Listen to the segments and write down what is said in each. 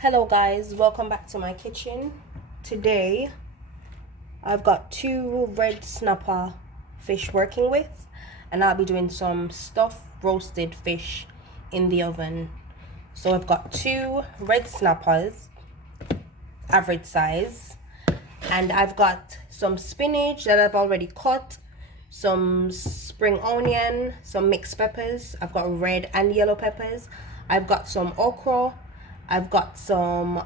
Hello guys, welcome back to my kitchen. Today I've got two red snapper fish working with, and I'll be doing some stuffed roasted fish in the oven. So I've got two red snappers, average size, and I've got some spinach that I've already cut, some spring onion, some mixed peppers. I've got red and yellow peppers. I've got some okra. I've got some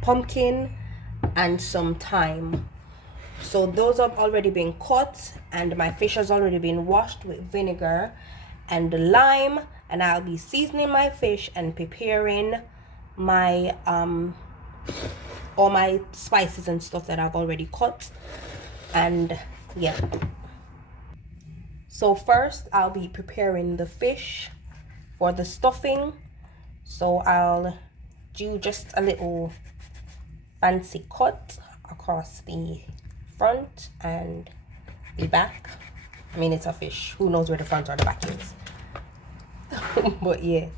pumpkin and some thyme. So those have already been cut, and my fish has already been washed with vinegar and lime, and I'll be seasoning my fish and preparing my all my spices and stuff that I've already cut. And yeah, so first I'll be preparing the fish for the stuffing. So I'll do just a little fancy cut across the front and the back. I mean, it's a fish, who knows where the front or the back is. But yeah,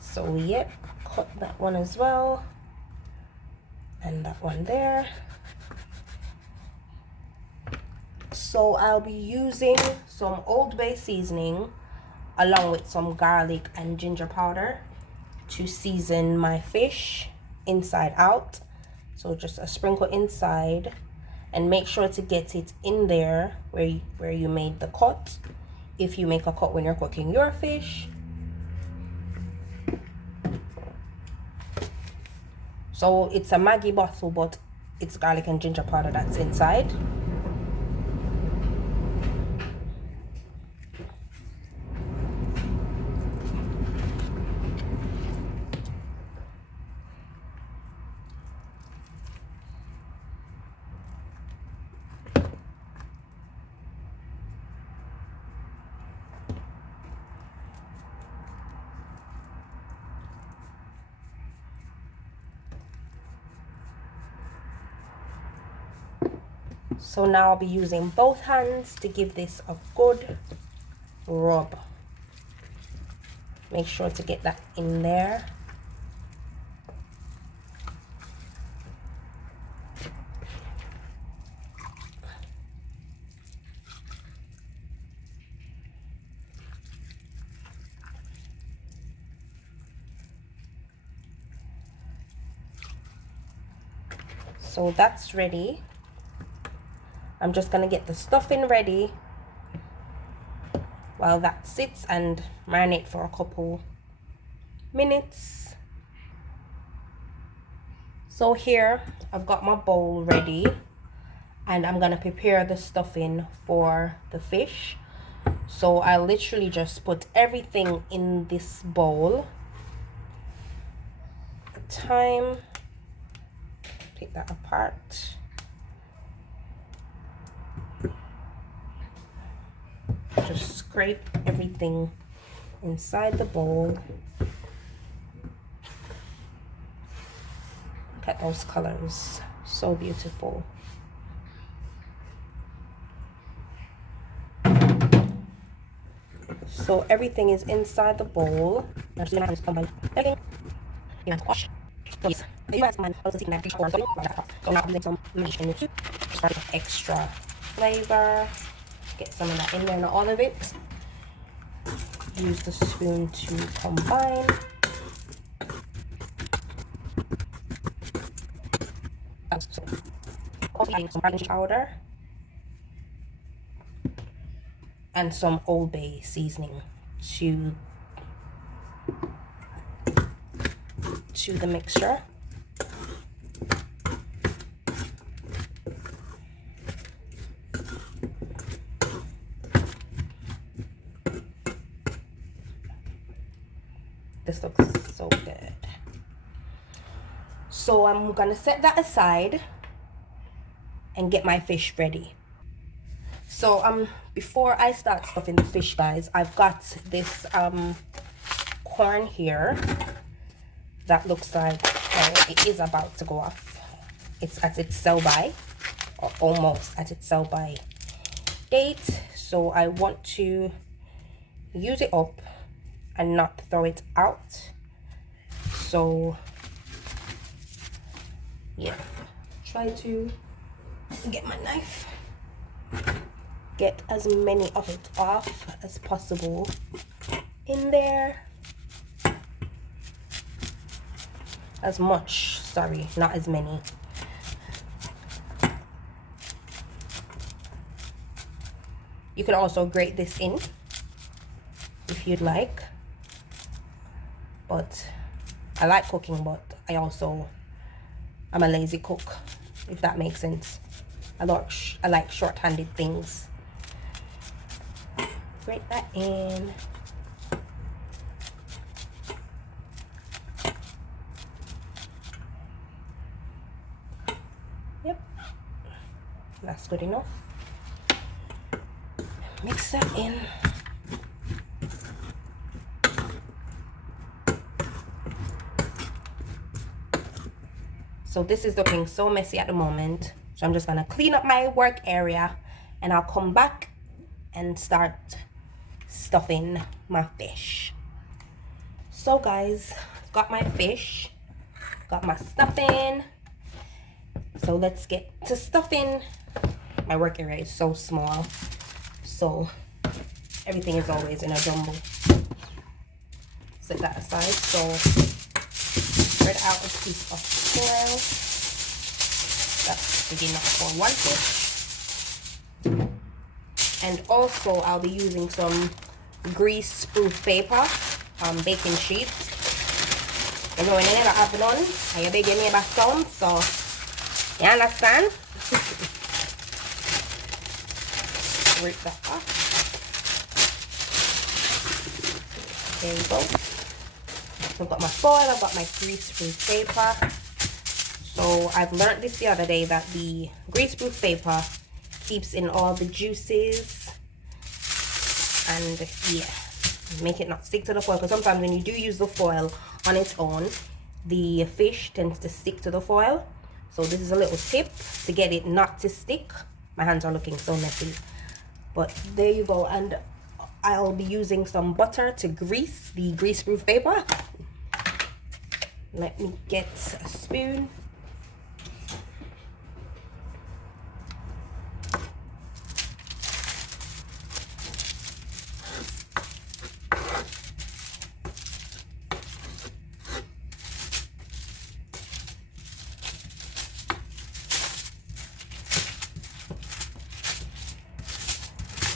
so yep, cut that one as well, and that one there. So I'll be using some Old Bay seasoning along with some garlic and ginger powder to season my fish inside out. So just a sprinkle inside, and make sure to get it in there where you made the cut, if you make a cut when you're cooking your fish. So it's a Maggi bottle, but it's garlic and ginger powder that's inside. So now I'll be using both hands to give this a good rub. Make sure to get that in there. So that's ready. I'm just gonna get the stuffing ready while that sits and marinate for a couple minutes. So here I've got my bowl ready, and I'm gonna prepare the stuffing for the fish. So I literally just put everything in this bowl. Thyme, take that apart. Just scrape everything inside the bowl. Look at those colors, so beautiful. So everything is inside the bowl. Now just wash. So yes, you guys can also see my fish. So now I'm some mash in it, just extra flavor. Get some of that in there, not all of it. Use the spoon to combine. Also adding some garlic powder and some Old Bay seasoning to the mixture. This looks so good. So I'm gonna set that aside and get my fish ready. So before I start stuffing the fish, guys, I've got this corn here that looks like it is about to go off. It's at its sell by, or almost at its sell by date. So I want to use it up and not throw it out. So yeah, try to get my knife, get as many of it off as possible in there. As much, sorry, not as many. You can also grate this in if you'd like, but I like cooking, but I'm a lazy cook, if that makes sense. I like short-handed things. Grate that in. Yep, that's good enough. Mix that in. So this is looking so messy at the moment, so I'm just gonna clean up my work area and I'll come back and start stuffing my fish. So guys, got my fish, got my stuffing, so let's get to stuffing. My work area is so small, so everything is always in a jumble. Set that aside. So spread out a piece of foil. That's big enough for one fish. And also I'll be using some grease-proof paper, baking sheets. You know, when you never have none, and you beg your neighbor some, so you understand? Rip that off. There you go. So I've got my foil, I've got my grease-proof paper. So I've learned this the other day that the grease-proof paper keeps in all the juices and yeah, make it not stick to the foil, because sometimes when you do use the foil on its own, the fish tends to stick to the foil. So this is a little tip to get it not to stick. My hands are looking so messy, but there you go. And I'll be using some butter to grease the grease-proof paper. Let me get a spoon.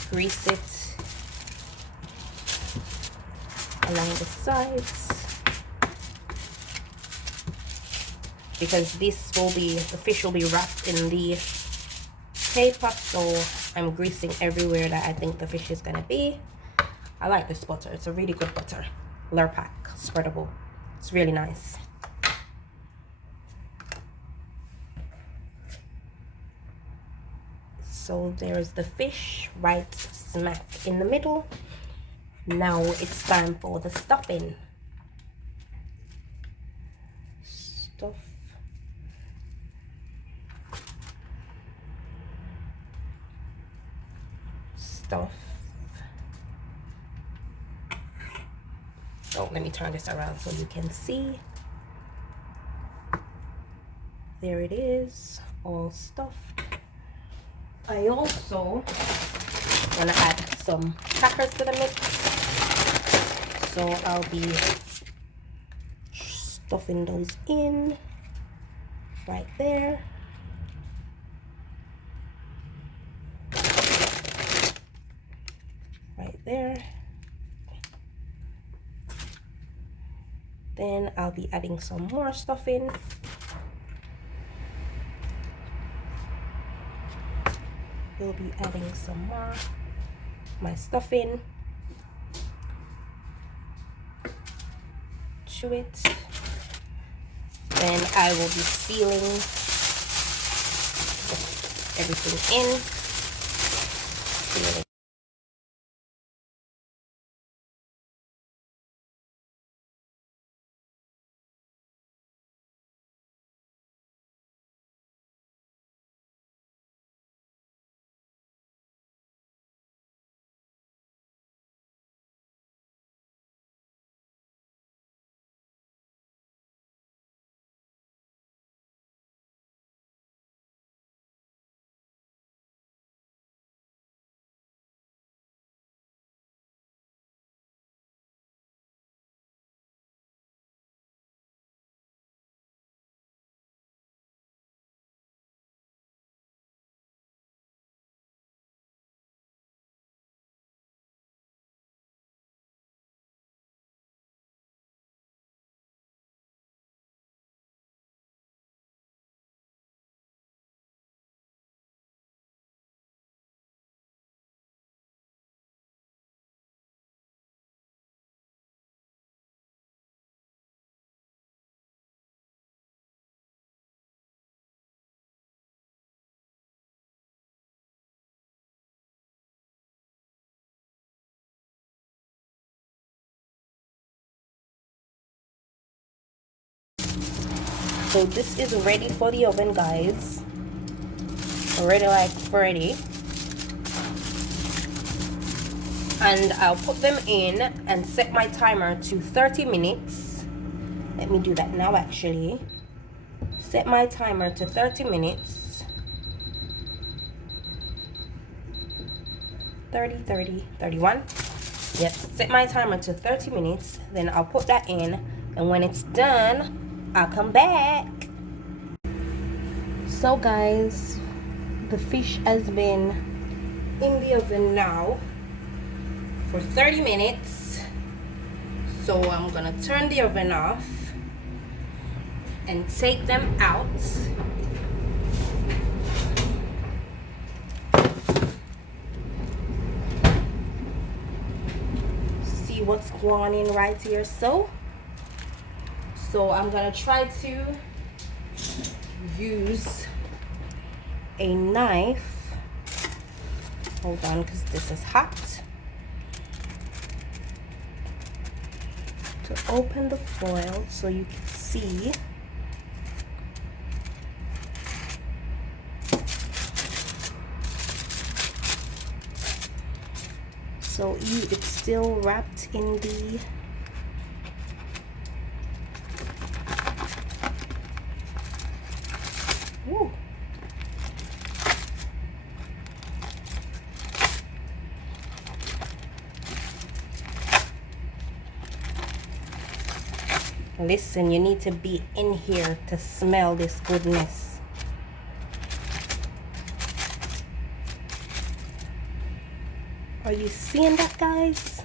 Grease it along the sides, because the fish will be wrapped in the paper, so I'm greasing everywhere that I think the fish is gonna be. I like this butter, it's a really good butter. Lurpak spreadable, it's really nice. So there's the fish right smack in the middle. Now it's time for the stuffing. Stuff. Stuff. Oh, let me turn this around so you can see. There it is, all stuffed. I also want to add some crackers to the mix, so I'll be stuffing those in right there. Right there. Then I'll be adding some more stuffing. We'll be adding some more my stuffing to it. Then I will be sealing everything in. Sealing So this is ready for the oven, guys. Already like ready. And I'll put them in and set my timer to 30 minutes. Let me do that now actually. Set my timer to 30 minutes. 30, 31. Yes, set my timer to 30 minutes. Then I'll put that in. And when it's done, I'll come back. So guys, the fish has been in the oven now for 30 minutes. So I'm gonna turn the oven off and take them out. See what's going on in right here. So I'm gonna try to use a knife. Hold on, because this is hot. To open the foil so you can see. So it's still wrapped in the woo. Listen, you need to be in here to smell this goodness. Are you seeing that, guys?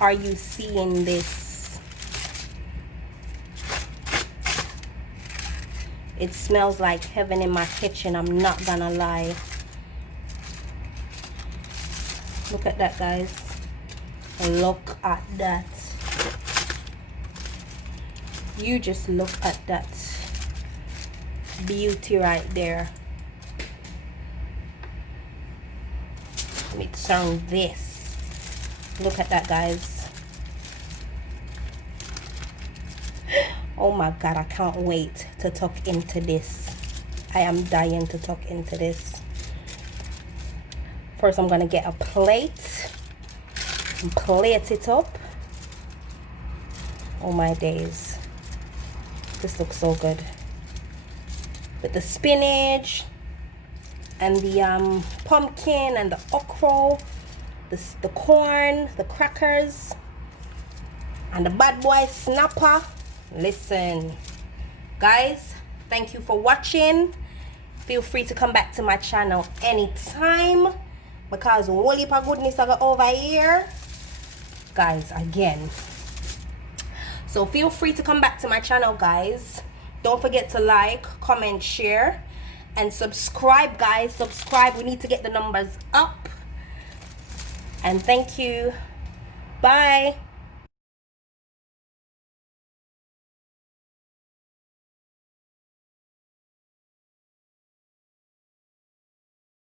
Are you seeing this? It smells like heaven in my kitchen, I'm not gonna lie. Look at that, guys. Look at that. You just look at that beauty right there. Let me turn this. Look at that, guys. Oh my God, I can't wait to tuck into this. I am dying to tuck into this. First, I'm gonna get a plate and plate it up. Oh my days. This looks so good. With the spinach and the pumpkin and the okra, the corn, the crackers, and the bad boy snapper. Listen, guys, thank you for watching. Feel free to come back to my channel anytime, because a whole heap of goodness I got over here, guys, again. So feel free to come back to my channel, guys. Don't forget to like, comment, share, and subscribe, guys. Subscribe. We need to get the numbers up. And thank you. Bye.